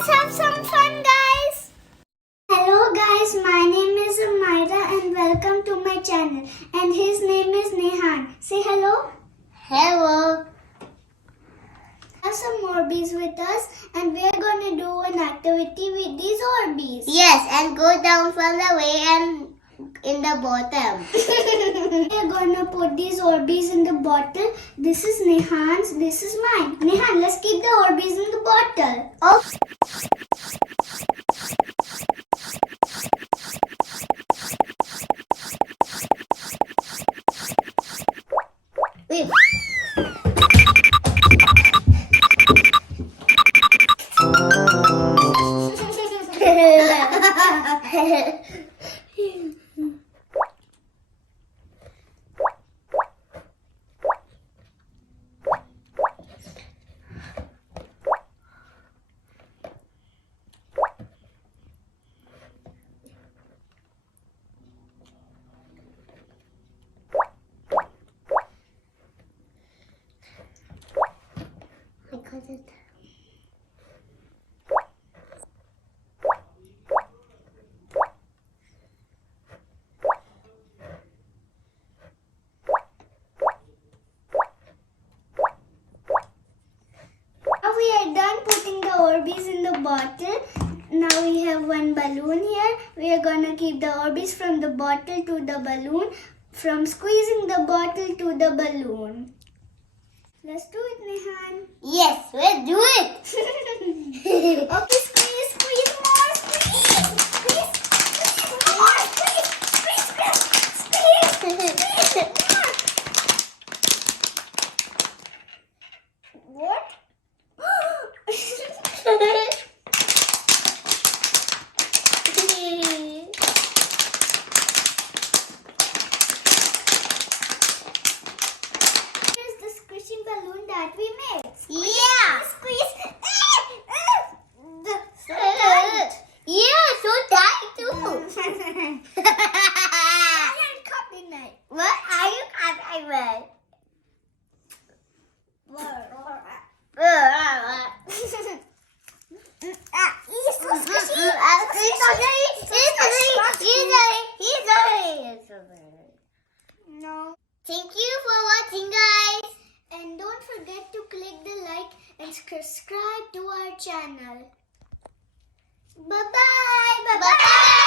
Let's have some fun, guys. Hello, guys. My name is Amira and welcome to my channel. And his name is Nehan. Say hello. Hello. Have some Orbeez with us, and we are going to do an activity with these Orbeez. Yes, and go down from the way and in the bottom. We are going to put these Orbeez in the bottle. This is Nehan's, this is mine. Nehan, let's keep the Orbeez in the bottle. Oh. Wait. I got it. Now we are done putting the Orbeez in the bottle. Now we have one balloon here. We are going to keep the Orbeez from the bottle to the balloon, from squeezing the bottle to the balloon. Let's do it, Nehan. Yes, we'll do it. Okay, squeeze, squeeze more, squeeze, squeeze, squeeze more, squeeze, squeeze, squeeze, squeeze more. What? Here's the squishing balloon that we made. Yeah. Squeeze. Yeah, so tight too. Iron copyright. What are you copyright? He's so squishy. No. Thank you for watching, guys. And don't forget to click the like and subscribe to our channel. Bye-bye. Bye-bye. Bye.